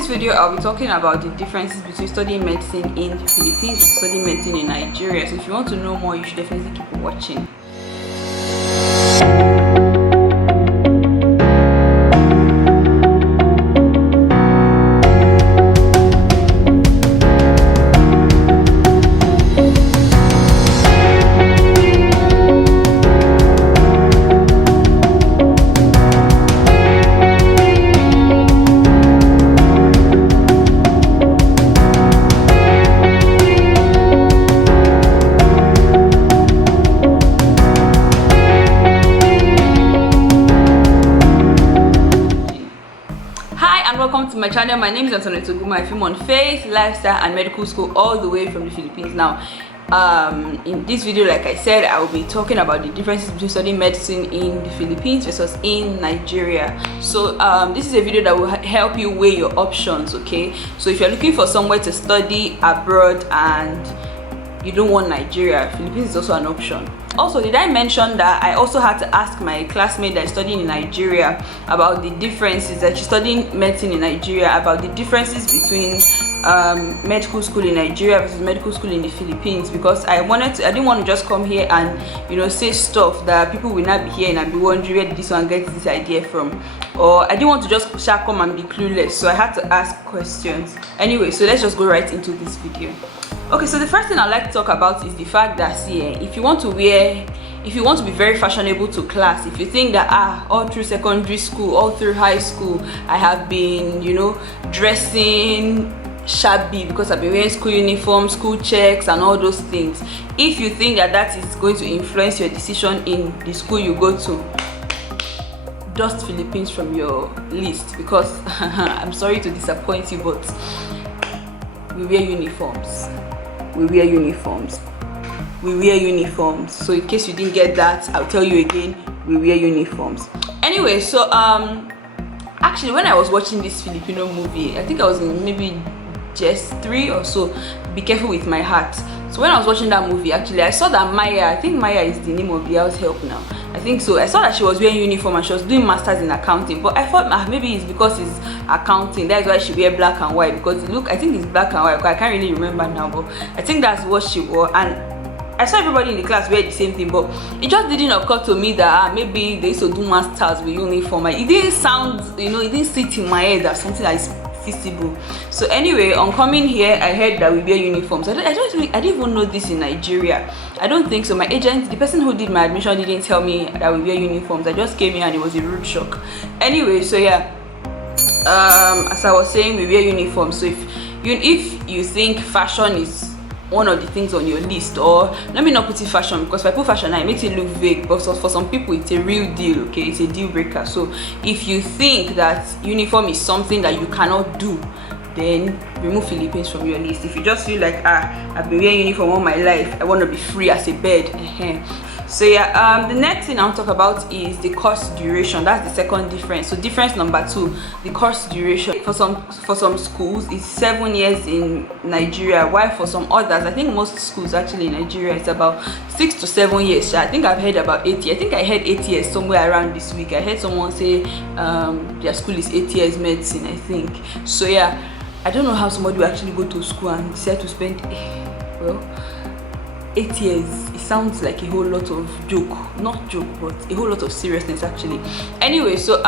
this video I'll be talking about the differences between studying medicine in the Philippines and studying medicine in Nigeria. So if you want to know more, you should definitely keep watching. Welcome to my channel. My name is Antoinette Oguma. I film on faith, lifestyle and medical school all the way from the Philippines. Now in this video, like I said, I will be talking about the differences between studying medicine in the Philippines versus in Nigeria. So this is a video that will help you weigh your options. Okay, so if you're looking for somewhere to study abroad and you don't want Nigeria, Philippines is also an option. Also, did I mention that I also had to ask my classmate that is studying in Nigeria about the differences, that she's studying medicine in Nigeria, about the differences between medical school in Nigeria versus medical school in the Philippines, because I didn't want to just come here and say stuff that people will not be hearing and be wondering where did this one get this idea from, or I didn't want to just come and be clueless, so I had to ask questions. Anyway, so let's just go right into this video. Okay, so the first thing I'd like to talk about is the fact that if you want to be very fashionable to class, if you think that all through secondary school, all through high school, I have been dressing shabby because I've been wearing school uniforms, school checks and all those things, if you think that is going to influence your decision in the school you go to, dust Philippines from your list, because I'm sorry to disappoint you, but we wear uniforms. We wear uniforms. So in case you didn't get that, I'll tell you again, we wear uniforms. Anyway, so actually when I was watching this Filipino movie, I think I was in maybe just 3 or so, Be Careful With My Heart. So when I was watching that movie, actually I saw that Maya, I think Maya is the name of the house help now, I think so. I saw that she was wearing uniform and she was doing masters in accounting, but I thought maybe it's because it's accounting, that's why she wear black and white, because I think it's black and white, I can't really remember now, but I think that's what she wore. And I saw everybody in the class wear the same thing, but it just didn't occur to me that maybe they used to do masters with uniform. It didn't sound, it didn't sit in my head as something that is feasible. So anyway, on coming here, I heard that we wear uniforms. I didn't even know this in Nigeria. I don't think so. My agent, the person who did my admission, didn't tell me that we wear uniforms. I just came here and it was a rude shock. Anyway, so yeah, as I was saying, we wear uniforms. So if you think fashion is one of the things on your list, or let me not put it fashion, because if I put fashion it makes it look vague, but for some people it's a real deal. Okay, it's a deal breaker. So if you think that uniform is something that you cannot do, then remove Philippines from your list. If you just feel like I've been wearing uniform all my life, I want to be free as a bird. So yeah, the next thing I'll talk about is the course duration. That's the second difference. So difference number 2, the course duration. For some schools it's 7 years in Nigeria, while for some others, I think most schools actually in Nigeria, it's about 6 to 7 years. I think I've heard about 8 years. I think I heard 8 years somewhere around this week. I heard someone say their school is 8 years medicine, I think. So yeah, I don't know how somebody will actually go to school and decide to spend 8 years. It sounds like a whole lot of not joke, but a whole lot of seriousness actually. Anyway, so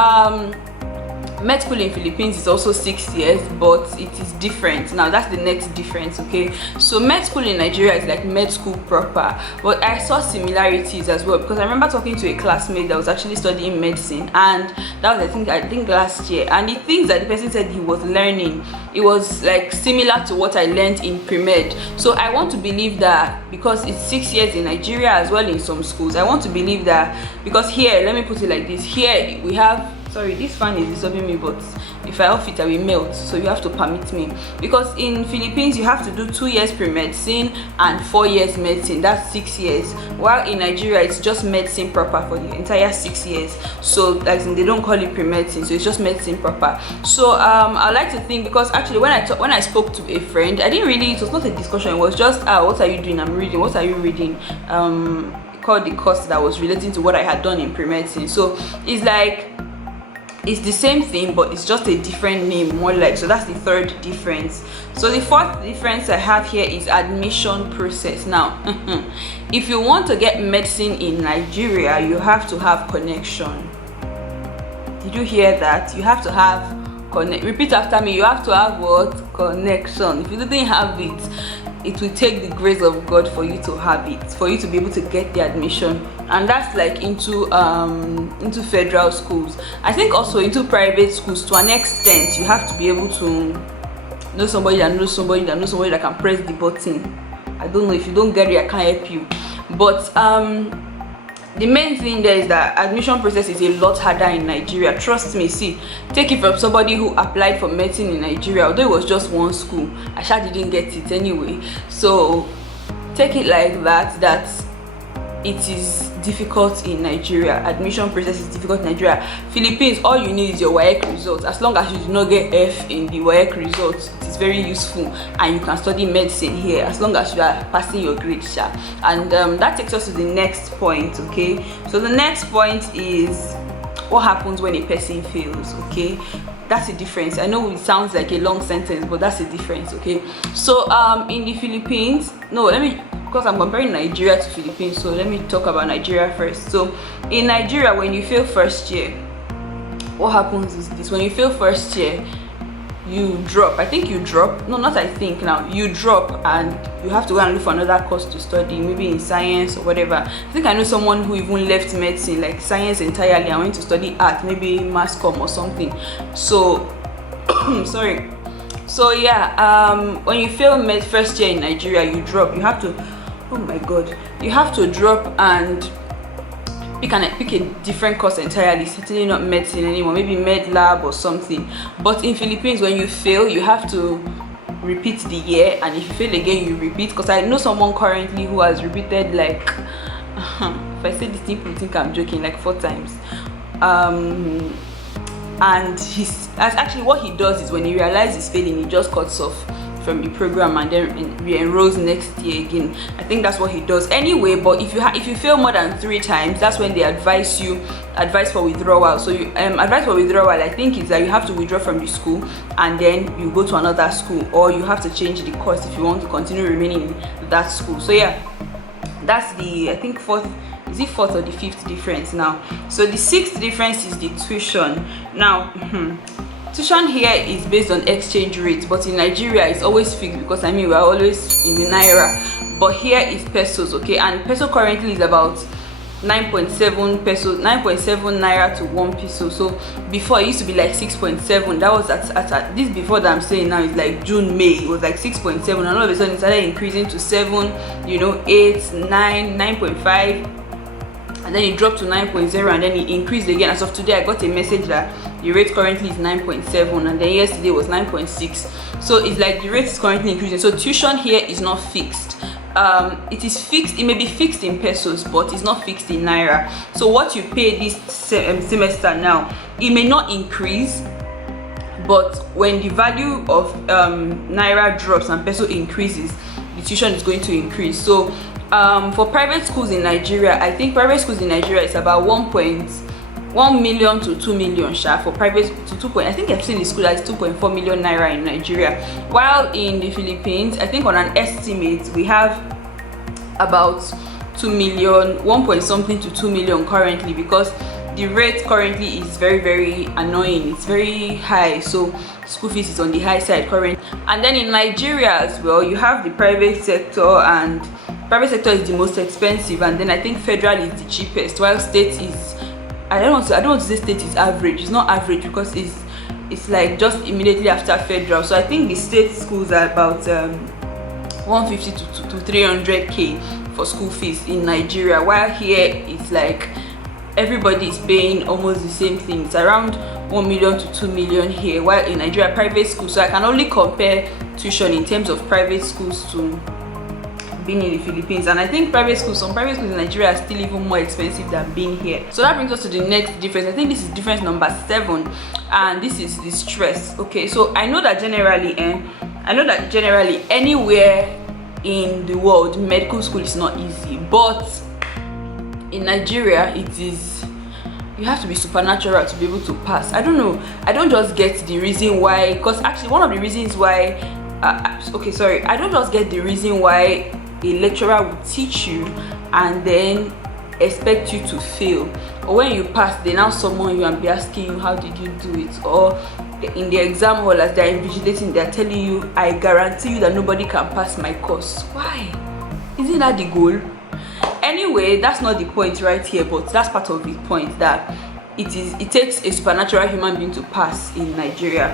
med school in Philippines is also 6 years, but it is different. Now that's the next difference. Okay, so med school in Nigeria is like med school proper, but I saw similarities as well, because I remember talking to a classmate that was actually studying medicine, and that was I think last year, and the things that the person said he was learning, it was like similar to what I learned in pre-med. So I want to believe that because it's 6 years in Nigeria as well in some schools, I want to believe that because here, let me put it like this, here we have, sorry, this fan is disturbing me, but if I off it I will melt, so you have to permit me, because in Philippines you have to do 2 years pre-medicine and 4 years medicine. That's 6 years, while in Nigeria it's just medicine proper for the entire 6 years. So as in, they don't call it pre-medicine, so it's just medicine proper. So I like to think, because actually when I spoke to a friend, I didn't really, it was not a discussion, it was just what are you doing? I'm reading. What are you reading? Called the course that was relating to what I had done in pre-medicine. So it's like It's the same thing, but it's just a different name, more like. So that's the third difference. So the fourth difference I have here is admission process. Now if you want to get medicine in Nigeria, you have to have connection. Did you hear that? You have to have repeat after me. You have to have what? Connection. If you didn't have it, it will take the grace of God for you to have it, for you to be able to get the admission. And that's like into federal schools. I think also into private schools to an extent. You have to be able to know somebody that knows somebody that knows somebody that can press the button. I don't know, if you don't get it, I can't help you. But the main thing there is that admission process is a lot harder in Nigeria. Trust me. See, take it from somebody who applied for medicine in Nigeria, although it was just one school. I sure didn't get it anyway. So take it like that it is difficult in Nigeria. Admission process is difficult in Nigeria. Philippines, all you need is your WAEC results. As long as you do not get F in the WAEC results, it is very useful, and you can study medicine here as long as you are passing your grade. And that takes us to the next point. Okay, so the next point is what happens when a person fails. Okay, that's the difference. I know it sounds like a long sentence, but that's the difference. Okay, so in the Philippines, because I'm comparing Nigeria to Philippines, so let me talk about Nigeria first. So in Nigeria, when you fail first year, what happens is this: when you fail first year, you drop. I think you drop. No, not I think. Now you drop, and you have to go and look for another course to study, maybe in science or whatever. I think I know someone who even left medicine, like science entirely, and went to study art, maybe mass comm or something. So sorry. So yeah, when you fail first year in Nigeria, you drop. You have to, oh my god, you have to drop and pick a different course entirely. Certainly not medicine anymore, maybe med lab or something. But in Philippines, when you fail, you have to repeat the year, and if you fail again, you repeat. Because I know someone currently who has repeated like if I say this, people think I'm joking, like 4 times. And actually what he does is, when he realizes he's failing, he just cuts off from the program and then re-enrolls next year again. I think that's what he does anyway. But if you fail more than 3 times, that's when they advise for withdrawal. So advice for withdrawal, I think, is that you have to withdraw from the school and then you go to another school, or you have to change the course if you want to continue remaining in that school. So yeah, that's the, I think, fourth or the fifth difference now. So the sixth difference is the tuition. Now tuition here is based on exchange rates, but in Nigeria it's always fixed, because I mean we're always in the naira, but here is pesos. Okay, and peso currently is about 9.7 pesos, 9.7 naira to 1 peso. So before it used to be like 6.7. That was at this, before that I'm saying now, it's like June, May, it was like 6.7, and all of a sudden it started increasing to 7, 8, 9, 9.5, and then it dropped to 9.0, and then it increased again. As of today, I got a message that the rate currently is 9.7, and then yesterday was 9.6. So it's like the rate is currently increasing. So tuition here is not fixed. It is fixed. It may be fixed in pesos, but it's not fixed in naira. So what you pay this semester now, it may not increase, but when the value of naira drops and peso increases, the tuition is going to increase. So for private schools in Nigeria, I think private schools in Nigeria is about 1 million to 2 million for private, to 2. I think I've seen the school that's 2.4 million naira in Nigeria, while in the Philippines, I think on an estimate we have about 2 million, 1 point something to 2 million currently, because the rate currently is very, very annoying. It's very high, so school fees is on the high side currently. And then in Nigeria as well, you have the private sector, and private sector is the most expensive, and then I think federal is the cheapest, while state is, I don't want to say state is average. It's not average, because it's like just immediately after federal. So I think the state schools are about 150 to 300k for school fees in Nigeria, while here it's like everybody is paying almost the same thing. It's around 1 million to 2 million here, while in Nigeria private schools, so I can only compare tuition in terms of private schools to being in the Philippines. And I think some private schools in Nigeria are still even more expensive than being here. So that brings us to the next difference. I think this is difference number 7, and this is the stress. Okay, so I know that generally anywhere in the world medical school is not easy, but in Nigeria it is you have to be supernatural to be able to pass. I don't know, I don't just get the reason why, because actually one of the reasons why I don't just get the reason why a lecturer would teach you and then expect you to fail, or when you pass they now summon you and be asking you how did you do it, or in the exam hall as they're invigilating they're telling you, I guarantee you that nobody can pass my course. Why? Isn't that the goal? Anyway, that's not the point right here, but that's part of the point, that it takes a supernatural human being to pass in Nigeria.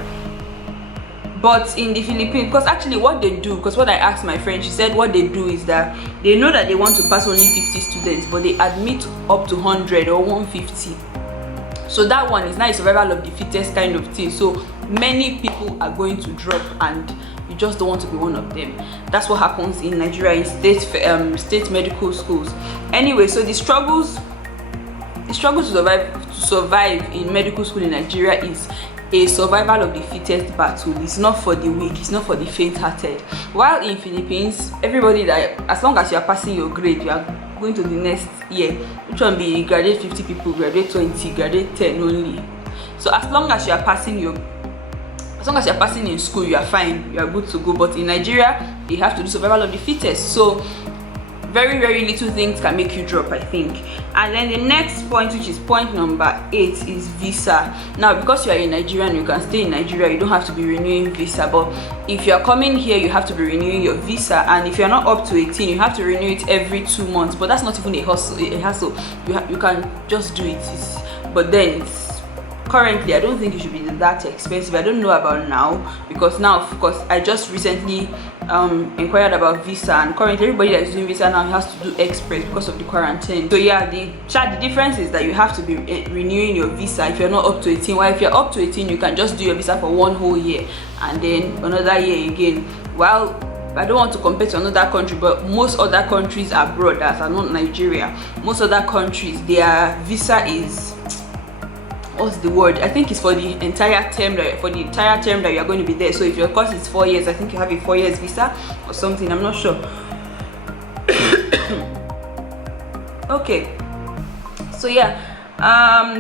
But in the Philippines, because actually what they do, because what I asked my friend, she said what they do is that they know that they want to pass only 50 students, but they admit up to 100 or 150. So that one is not a survival of the fittest kind of thing. So many people are going to drop and you just don't want to be one of them. That's what happens in Nigeria, in state medical schools. Anyway, so the struggles to survive in medical school in Nigeria is a survival of the fittest battle. It's not for the weak, it's not for the faint-hearted. While in Philippines, everybody, that as long as you are passing your grade, you are going to the next year, which one be graduate 50 people, graduate 20, graduate 10 only. So as long as you are passing in school, you are fine, you are good to go. But in Nigeria, they have to do survival of the fittest. So very, very little things can make you drop, I think. And then the next point, which is point number 8, is visa. Now, because you are in Nigeria and you can stay in Nigeria, you don't have to be renewing visa. But if you are coming here, you have to be renewing your visa. And if you're not up to 18, you have to renew it every 2 months. But that's not even a hassle. You can just do it. But then currently, I don't think it should be that expensive. I don't know about now, because now, of course, I just recently inquired about visa, and currently everybody that is doing visa now has to do express because of the quarantine. So yeah, the difference is that you have to be renewing your visa if you're not up to 18. While if you're up to 18, you can just do your visa for 1 whole year and then another year again. Well, I don't want to compare to another country, but most other countries abroad that are not Nigeria, most other countries, their visa is, what's the word? I think it's for the entire term that you are going to be there. So if your course is 4 years, I think you have a 4 years visa or something. I'm not sure. Okay. So yeah,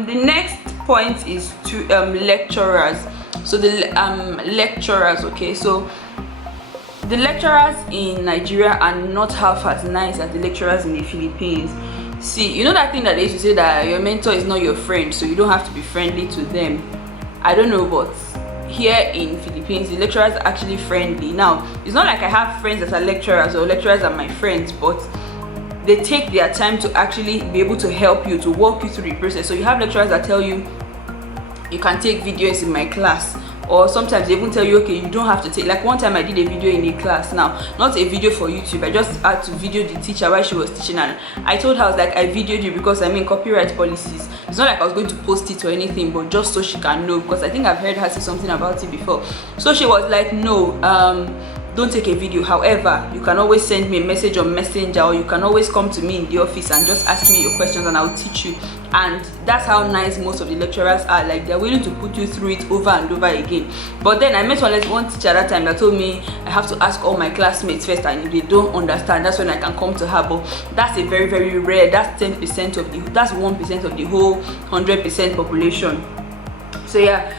the next point is to lecturers. So the lecturers. Okay, so the lecturers in Nigeria are not half as nice as the lecturers in the Philippines. See, you know that thing that they used to say that your mentor is not your friend, so you don't have to be friendly to them. I don't know, but here in Philippines, the lecturers are actually friendly. Now, it's not like I have friends that are lecturers or lecturers are my friends, but they take their time to actually be able to help you, to walk you through the process. So you have lecturers that tell you, you can take videos in my class, or sometimes they even tell you, okay, you don't have to take. Like one time I did a video in a class, now not a video for YouTube, I just had to video the teacher while she was teaching, and I told her, I was like, I videoed you because I mean copyright policies. It's not like I was going to post it or anything, but just so she can know, because I think I've heard her say something about it before. So she was like, no, don't take a video. However, you can always send me a message on Messenger, or you can always come to me in the office and just ask me your questions and I'll teach you. And that's how nice most of the lecturers are. Like, they're willing to put you through it over and over again. But then I met one teacher at that time that told me I have to ask all my classmates first, and if they don't understand, that's when I can come to her. But that's a very, very rare. That's 10% of the, that's 1% of the whole 100% population. So yeah,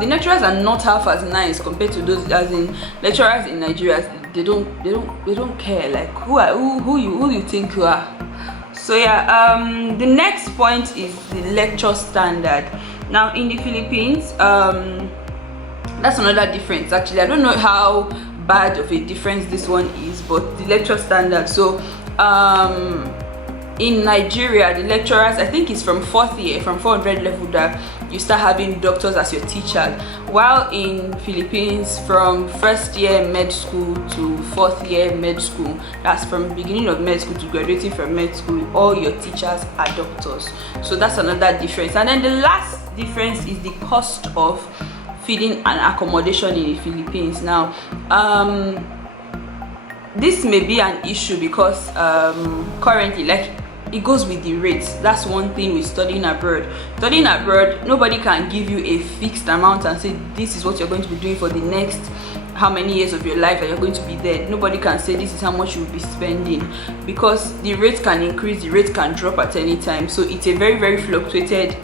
the lecturers are not half as nice compared to those, as in lecturers in Nigeria. They don't care. Like, who you think you are. So yeah, the next point is the lecture standard. Now in the Philippines, that's another difference. Actually, I don't know how bad of a difference this one is, but the lecture standard. So in Nigeria, the lecturers, I think it's from 4th year, from 400 level, that you start having doctors as your teachers. While in Philippines, from 1st year med school to 4th year med school, that's from beginning of med school to graduating from med school, all your teachers are doctors. So that's another difference. And then the last difference is the cost of feeding and accommodation in the Philippines. Now, this may be an issue because currently, like, it goes with the rates. That's one thing with studying abroad. Studying abroad, nobody can give you a fixed amount and say this is what you're going to be doing for the next how many years of your life that you're going to be there. Nobody can say this is how much you'll be spending, because the rates can increase, the rates can drop at any time. So it's a very, very fluctuated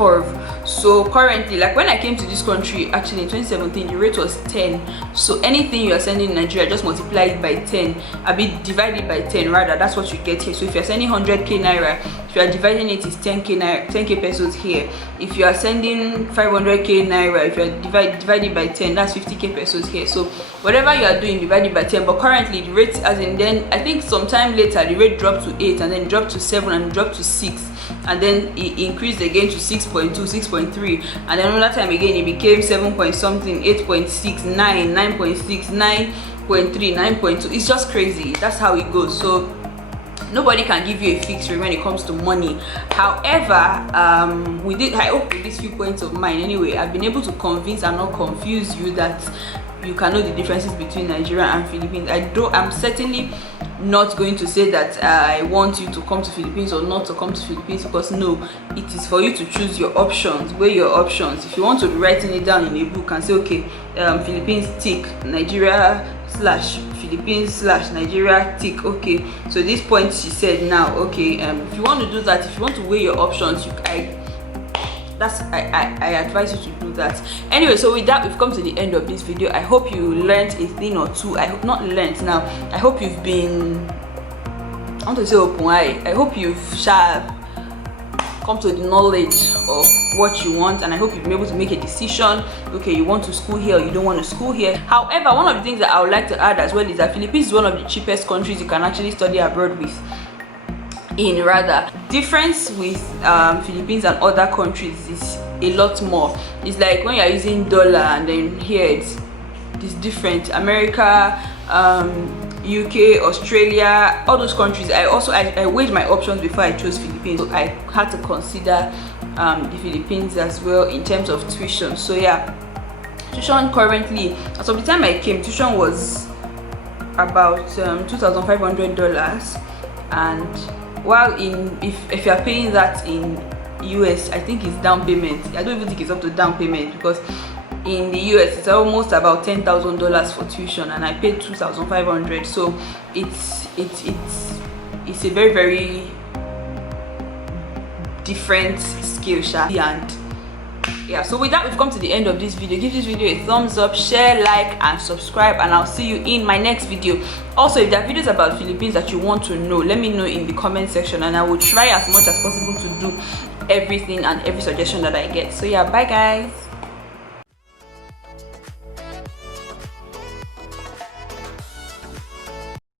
curve. So currently, like when I came to this country, actually in 2017, the rate was 10. So anything you are sending in Nigeria, just multiply it by 10. I mean, divide it by 10 rather. That's what you get here. So if you're sending 100k naira, if you are dividing it, it's 10k naira, 10k pesos here. If you are sending 500k naira, if you are divided by 10, that's 50k pesos here. So whatever you are doing, divide it by 10. But currently the rate, as in, then I think sometime later the rate dropped to 8, and then dropped to 7, and dropped to 6, and then it increased again to 6.2, 6.3, and then another time again it became 7 point something, 8.6, 9, 9.6, 9.3, 9.2. It's just crazy. That's how it goes. So nobody can give you a fixed rate when it comes to money. However, I hope with these few points of mine anyway, I've been able to convince and not confuse you that you can know the differences between Nigeria and Philippines. I'm certainly not going to say that I want you to come to Philippines or not to come to Philippines, because no, it is for you to choose your options, weigh your options. If you want to be writing it down in a book and say, okay, Philippines tick, Nigeria slash Philippines slash Nigeria tick, okay, so these points she said now, okay, if you want to do that, if you want to weigh your options, I advise you to do that. Anyway, so with that, we've come to the end of this video. I hope you learned a thing or two. I hope not learned now. I hope you've been, I want to say open eye. I hope you've come to the knowledge of what you want, and I hope you'll be able to make a decision. Okay, you want to school here or you don't want to school here. However, one of the things that I would like to add as well is that Philippines is one of the cheapest countries you can actually study abroad with. Difference with Philippines and other countries is a lot more. It's like when you're using dollar, and then here it's different. America, UK, Australia, all those countries. I weighed my options before I chose Philippines, so I had to consider the Philippines as well in terms of tuition. So yeah, tuition currently, as of the time I came, tuition was about $2,500, and while if you are paying that in US, I think it's down payment. I don't even think it's up to down payment, because in the US it's almost about $10,000 for tuition, and I paid $2,500. So it's a very, very different skill, and yeah. So with that, we've come to the end of this video. Give this video a thumbs up, share, like, and subscribe, and I'll see you in my next video. Also, if there are videos about Philippines that you want to know, let me know in the comment section, and I will try as much as possible to do everything and every suggestion that I get. So yeah, bye guys.